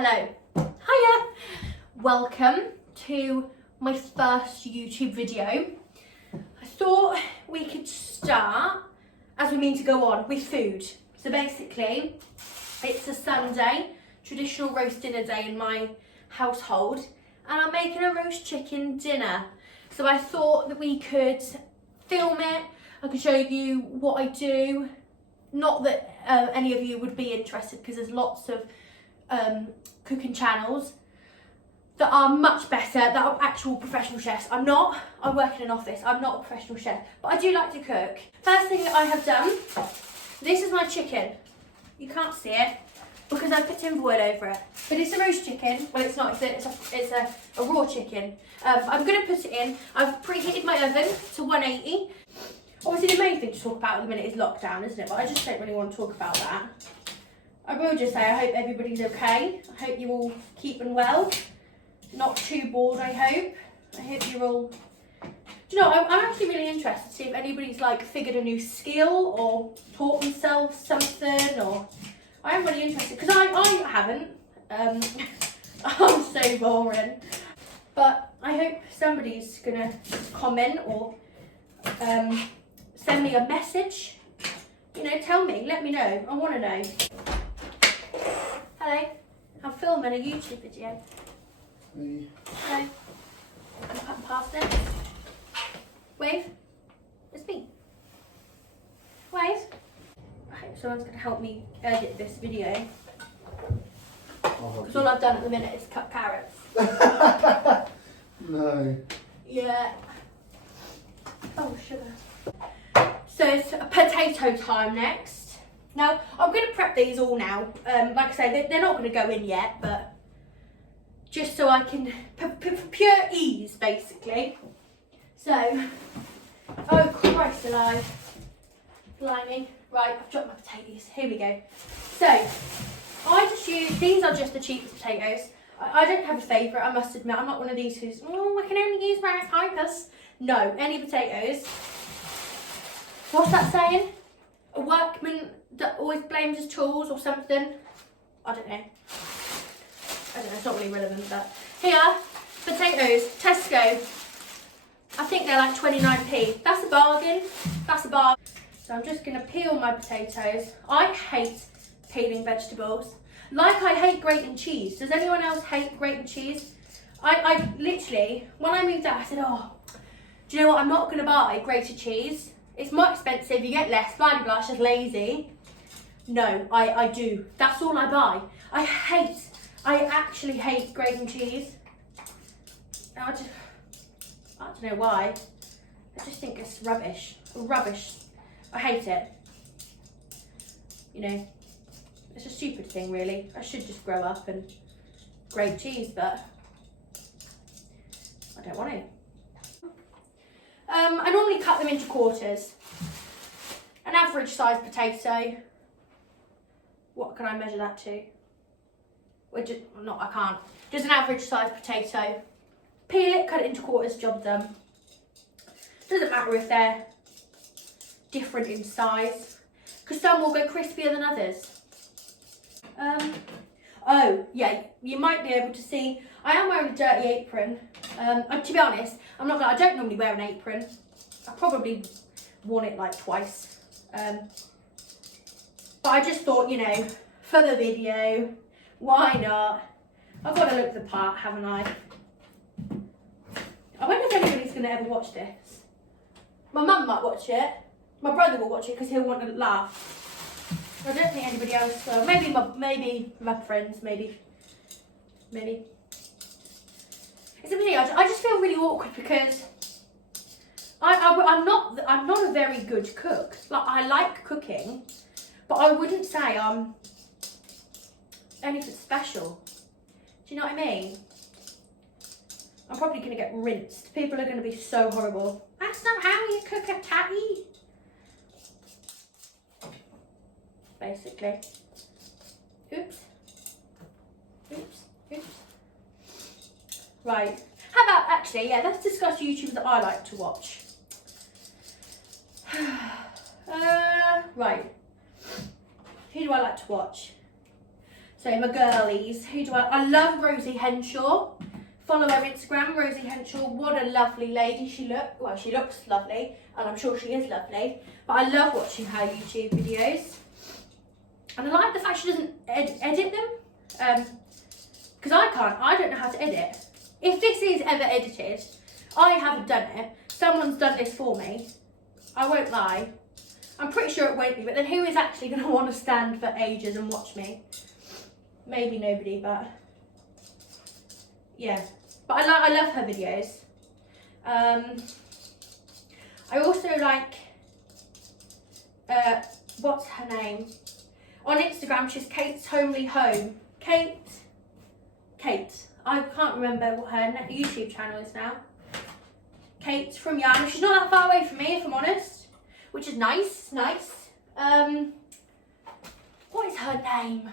Hello. Hiya. Welcome to my first YouTube video. I thought we could start, as we mean to go on, with food. So basically, it's a Sunday, traditional roast dinner day in my household, and I'm making a roast chicken dinner. So I thought that we could film it, I could show you what I do. Not that any of you would be interested, because there's lots of cooking channels that are much better, that are actual professional chefs. I'm not. I work in an office. I'm not a professional chef, but I do like to cook. First thing that I have done, this is my chicken. You can't see it because I put tin foil over it, but it's a roast chicken. Well, it's not. It's a raw chicken. I'm going to put it in. I've preheated my oven to 180. Obviously, the main thing to talk about at the minute is lockdown, isn't it? But I just don't really want to talk about that. I will just say I hope everybody's okay. I hope you're all keeping well. Not too bored, I hope. I hope you're all... Do you know, I'm actually really interested to see if anybody's like figured a new skill or taught themselves something, or... I am really interested, because I haven't. I'm so boring. But I hope somebody's gonna comment or send me a message. You know, tell me, let me know. I want to know. Hello, I'm filming a YouTube video. Hey. Hello, I'm cutting past it. Wave, it's me. Wave. I hope someone's going to help me edit this video. Because all I've done at the minute is cut carrots. No. Yeah. Oh, sugar. So it's potato time next. Now, I'm going to prep these all now. Like I say, they're not going to go in yet, but just so I can, for pure ease, basically. So, oh Christ alive. Blimey. Right, I've dropped my potatoes. Here we go. So, I just use, these are just the cheapest potatoes. I don't have a favourite, I must admit. I'm not one of these who's, oh, I can only use rice pipers. No, any potatoes. What's that saying? A workman that always blames his tools or something. I don't know, it's not really relevant, but here, potatoes, Tesco. I think they're like 29p. That's a bargain. That's a bargain. So I'm just gonna peel my potatoes. I hate peeling vegetables. Like I hate grating cheese. Does anyone else hate grating cheese? I literally, when I moved out, I said, oh, do you know what? I'm not gonna buy grated cheese. It's more expensive, you get less, blah, blah, blah, it's just lazy. No, I do. That's all I buy. I actually hate grating cheese. I don't know why. I just think it's rubbish. Rubbish. I hate it. You know, it's a stupid thing, really. I should just grow up and grate cheese, but I don't want to. I normally cut them into quarters. An average sized potato. What can I measure that to? I can't. Just an average sized potato. Peel it, cut it into quarters, job done. Doesn't matter if they're different in size, because some will go crispier than others. Oh yeah, you might be able to see I am wearing a dirty apron. To be honest, I don't normally wear an apron. I probably worn it like twice. But I just thought, you know, for the video, why not? I've got to look the part, haven't I? I wonder if anybody's going to ever watch this. My mum might watch it. My brother will watch it because he'll want to laugh. I don't think anybody else will. Maybe my friends, maybe. It's a video. I just feel really awkward because I'm not a very good cook. Like, I like cooking, but I wouldn't say I'm anything special. Do you know what I mean? I'm probably going to get rinsed. People are going to be so horrible. That's not how you cook a tatty. Basically. Oops. Right. How about, actually, yeah, let's discuss YouTubers that I like to watch. Right. Who do I like to watch? So So my girlies, who do I love Rosie Henshaw. Follow her Instagram, Rosie Henshaw. What a lovely lady she looks lovely, and I'm sure she is lovely. But I love watching her YouTube videos. And I like the fact she doesn't edit them. Because I don't know how to edit. If this is ever edited, I haven't done it. Someone's done this for me. I won't lie. I'm pretty sure it won't be, but then who is actually going to want to stand for ages and watch me? Maybe nobody, but yeah. But I love her videos. I also like, what's her name? On Instagram, she's Kate's Homely Home. Kate. I can't remember what her YouTube channel is now. Kate from Yarmouth. She's not that far away from me, if I'm honest, which is nice. What is her name?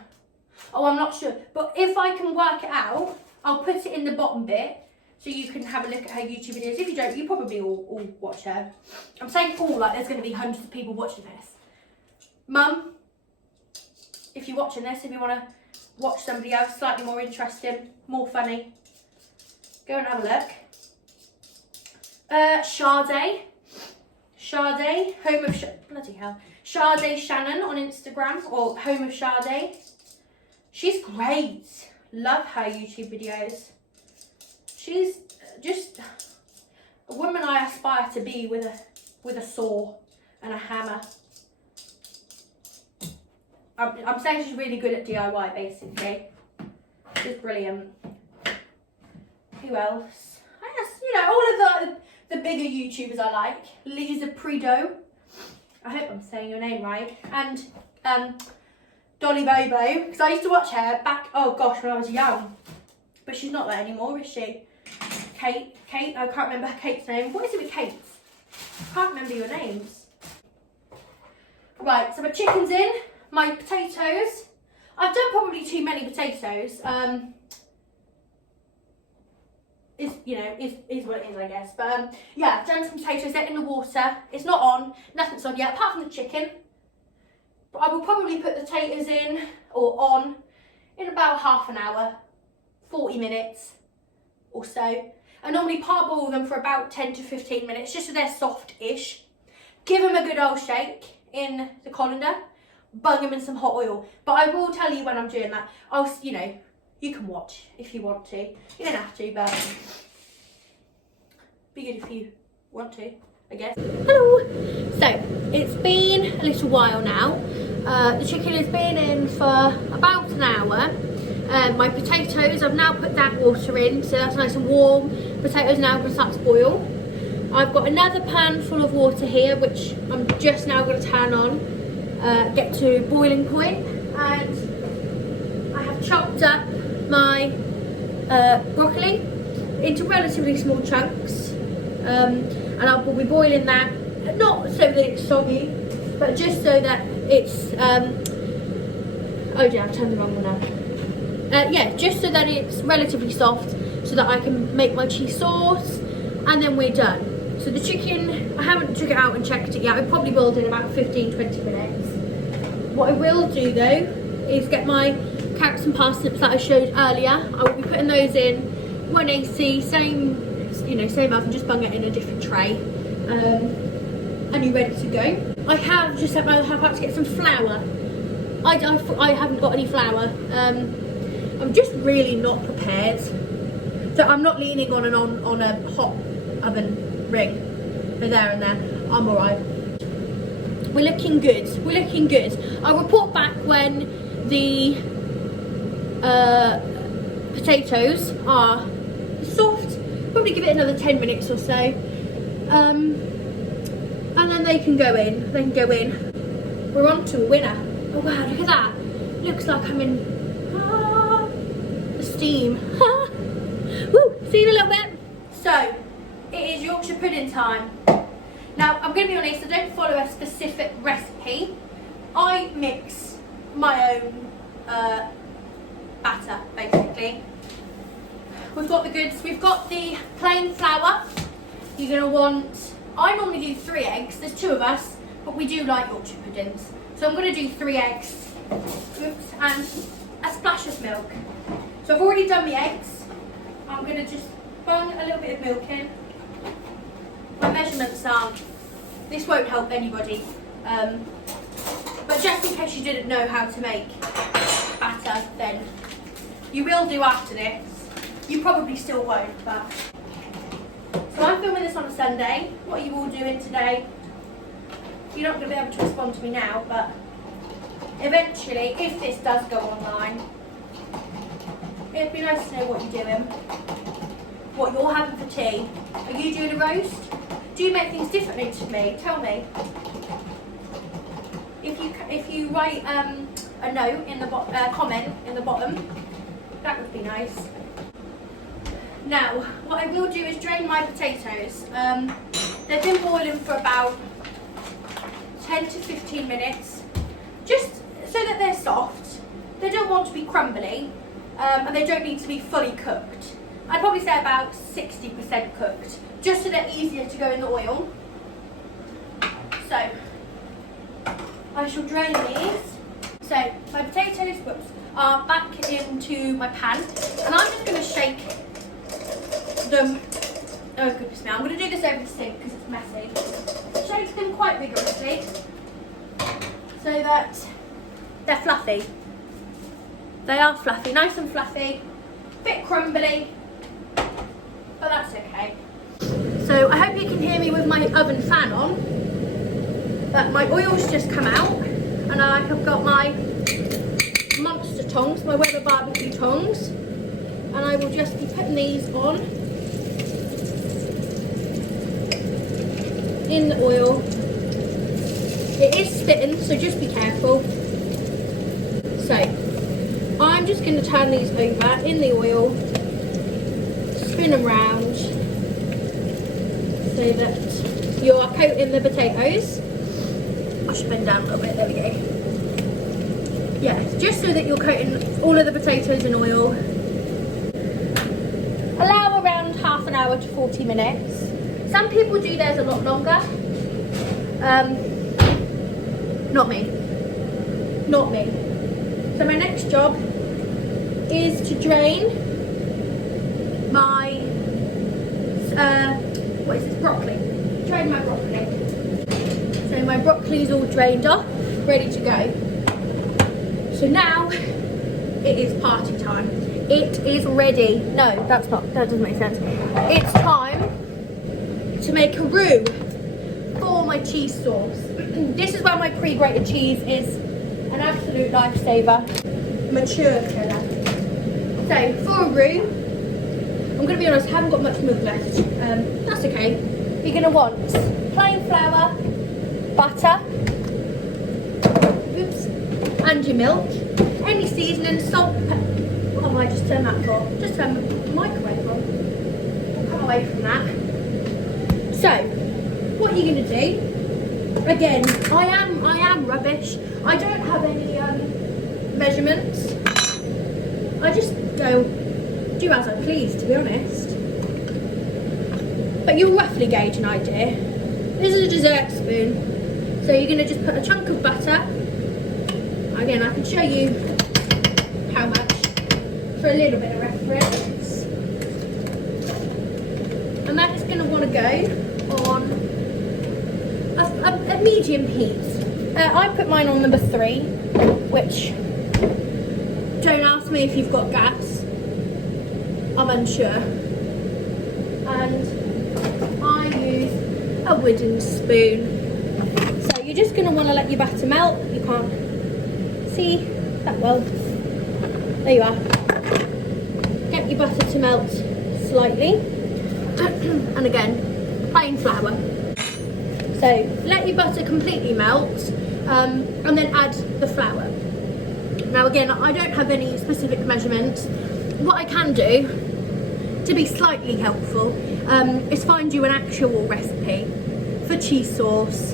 Oh, I'm not sure. But if I can work it out, I'll put it in the bottom bit so you can have a look at her YouTube videos. If you don't, you probably all watch her. I'm saying all like there's going to be hundreds of people watching this. Mum, if you're watching this, if you want to watch somebody else slightly more interesting, more funny, go and have a look. Sade, home of bloody hell. Sade Shannon on Instagram, or home of Sade. She's great. Love her YouTube videos. She's just a woman I aspire to be with a saw and a hammer. I'm saying she's really good at DIY, basically. She's brilliant. Who else? I guess, you know, all of the bigger YouTubers I like. Lisa Prideaux. I hope I'm saying your name right. And Dolly Bobo, because I used to watch her back, oh gosh, when I was young. But she's not there anymore, is she? Kate, I can't remember Kate's name. What is it with Kate? I can't remember your names. Right, so my chicken's in. My potatoes. I've done probably too many potatoes. Is what it is, I guess. But yeah, I've done some potatoes. They're in the water. It's not on. Nothing's on yet, apart from the chicken. But I will probably put the potatoes in or on in about half an hour, 40 minutes or so. I normally parboil them for about 10 to 15 minutes, just so they're soft-ish. Give them a good old shake in the colander. Bung them in some hot oil. But I will tell you when I'm doing that. You can watch if you want to. You don't have to, but be good if you want to, I guess. Hello. So it's been a little while now. The chicken has been in for about an hour. My potatoes, I've now put that water in, so that's nice and warm. Potatoes now going to start to boil. I've got another pan full of water here, which I'm just now going to turn on. Get to boiling point, and I have chopped up my broccoli into relatively small chunks, and I'll be boiling that, not so that it's soggy, but just so that it's oh dear, I've turned the wrong one on. Yeah, just so that it's relatively soft, so that I can make my cheese sauce, and then we're done. So the chicken, I haven't took it out and checked it yet. It probably boiled in about 15-20 minutes. What I will do though is get my carrots and parsnips that I showed earlier. I will be putting those in 180, same oven, just bung it in a different tray, and you're ready to go. I have just set my half out to get some flour. I haven't got any flour. I'm just really not prepared, so I'm not leaning on a hot oven ring. They're there and there. I'm alright. We're looking good. I'll report back when the potatoes are soft. Probably give it another 10 minutes or so, and then they can go in. We're on to a winner. Oh wow, look at that. Looks like I'm in the steam. Woo, see you in a little bit. So it is Yorkshire pudding time. Now, I'm going to be honest, I don't follow a specific recipe. I mix my own batter, basically. We've got the goods. We've got the plain flour. You're going to want, I normally do 3 eggs. There's 2 of us, but we do like Yorkshire puddings. So I'm going to do 3 eggs. Oops, and a splash of milk. So I've already done the eggs. I'm going to just bung a little bit of milk in. My measurements aren't, this won't help anybody, but just in case you didn't know how to make batter, then you will do after this. You probably still won't, but... So I'm filming this on a Sunday. What are you all doing today? You're not going to be able to respond to me now, but eventually, if this does go online, it'd be nice to know what you're doing. What you're having for tea. Are you doing a roast? Do you make things differently to me? Tell me. If you write a note in the comment in the bottom, that would be nice. Now, what I will do is drain my potatoes. They've been boiling for about 10 to 15 minutes, just so that they're soft. They don't want to be crumbly, and they don't need to be fully cooked. I'd probably say about 60% cooked, just so they're easier to go in the oil. So, I shall drain these. So, my potatoes are back into my pan, and I'm just going to shake them. Oh goodness me, I'm going to do this over the sink because it's messy. Shake them quite vigorously so that they're fluffy. They are fluffy, nice and fluffy, bit crumbly, but that's okay. So I hope you can hear me with my oven fan on, but my oil's just come out and I have got my monster tongs, my Weber barbecue tongs, and I will just be putting these on in the oil. It is spitting, so just be careful. So I'm just going to turn these over in the oil, spin them round so that you're coating the potatoes. I should bend down a little bit, there we go. Yeah, just so that you're coating all of the potatoes in oil. Allow around half an hour to 40 minutes. Some people do theirs a lot longer. Not me. Not me. So my next job is to drain my, what is this, broccoli. Drain my broccoli. So my broccoli's all drained off, ready to go. So now, it is party time. It is ready. No, that doesn't make sense. It's time to make a roux for my cheese sauce. This is where my pre-grated cheese is an absolute lifesaver. Mature cheddar. So for a roux, I'm going to be honest, I haven't got much milk left. That's okay. You're going to want plain flour, butter, oops, and your milk, any seasoning, salt, pepper. What have I just turned that for? Just turn the microwave on. I'll come away from that. So, what are you going to do? Again, I am rubbish. I don't have any measurements. I just go do as I please, to be honest. But you'll roughly gauge an idea. This is a dessert spoon. So you're going to just put a chunk of butter. Again, I can show you how much for a little bit of reference. And that's going to want to go on a medium heat. I put mine on number 3, which, don't ask me if you've got gas, I'm unsure. And I use a wooden spoon. So you're just going to want to let your batter melt. You can't see that well. There you are. Get your butter to melt slightly. And again, plain flour. So let your butter completely melt, and then add the flour. Now again, I don't have any specific measurements. What I can do, to be slightly helpful, is find you an actual recipe for cheese sauce,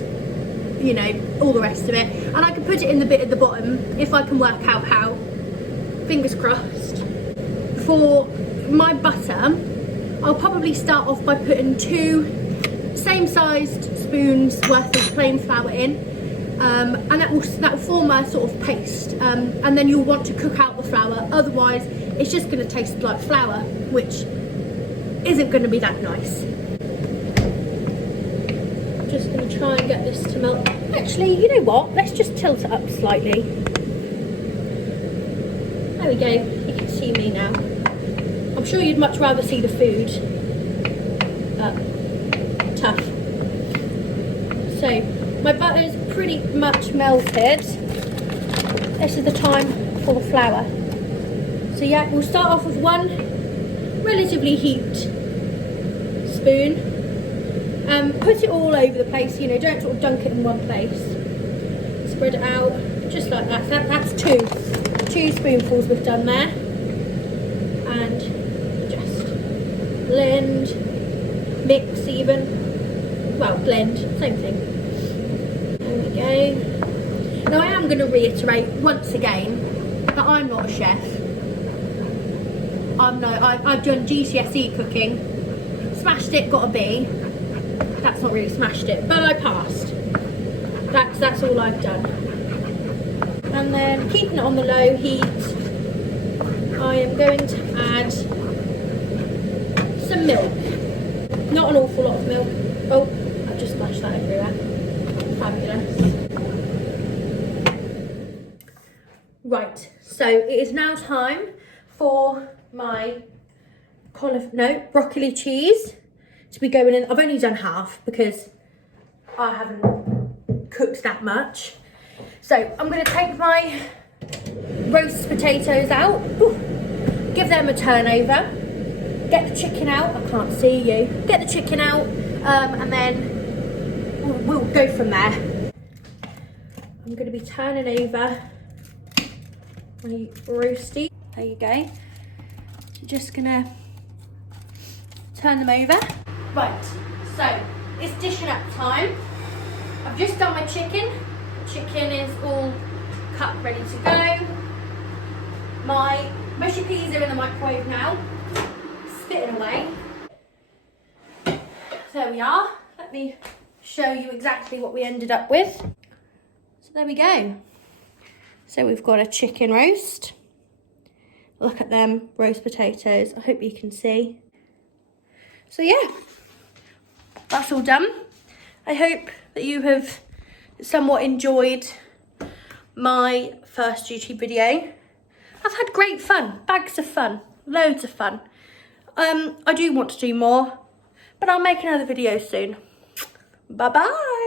you know, all the rest of it. And I can put it in the bit at the bottom if I can work out how. Fingers crossed. For my butter, I'll probably start off by putting 2 same sized spoons worth of plain flour in, and that will form a sort of paste, and then you'll want to cook out the flour, otherwise it's just going to taste like flour, which isn't going to be that nice. I'm just going to try and get this to melt. Actually, you know what, let's just tilt it up slightly. There we go, you can see me now. I'm sure you'd much rather see the food. Tough. So my butter's pretty much melted. This is the time for the flour. So yeah, we'll start off with one relatively heaped spoon. Put it all over the place, you know, don't sort of dunk it in one place. Spread it out just like that. That's two spoonfuls we've done there. And just blend, mix even. Well, blend, same thing. There we go. Now I am going to reiterate once again that I'm not a chef. I've done GCSE cooking, smashed it, got a B. That's not really smashed it, but I passed. That's all I've done. And then keeping it on the low heat, I am going to add some milk. Not an awful lot of milk. Oh, I've just splashed that everywhere. Fabulous. Right, so it is now time for my broccoli cheese to be going in. I've only done half because I haven't cooked that much. So I'm going to take my roast potatoes out, give them a turn over, get the chicken out. I can't see you. Get the chicken out, and then we'll go from there. I'm going to be turning over my roasty. There you go. Just gonna turn them over. Right, so it's dishing up time. I've just done my chicken. The chicken is all cut, ready to go. My mushy peas are in the microwave now, spitting away. There we are. Let me show you exactly what we ended up with. So there we go. So we've got a chicken roast. Look at them roast potatoes. I hope you can see. So yeah, that's all done. I hope that you have somewhat enjoyed my first YouTube video. I've had great fun, bags of fun, loads of fun. I do want to do more, but I'll make another video soon. Bye bye.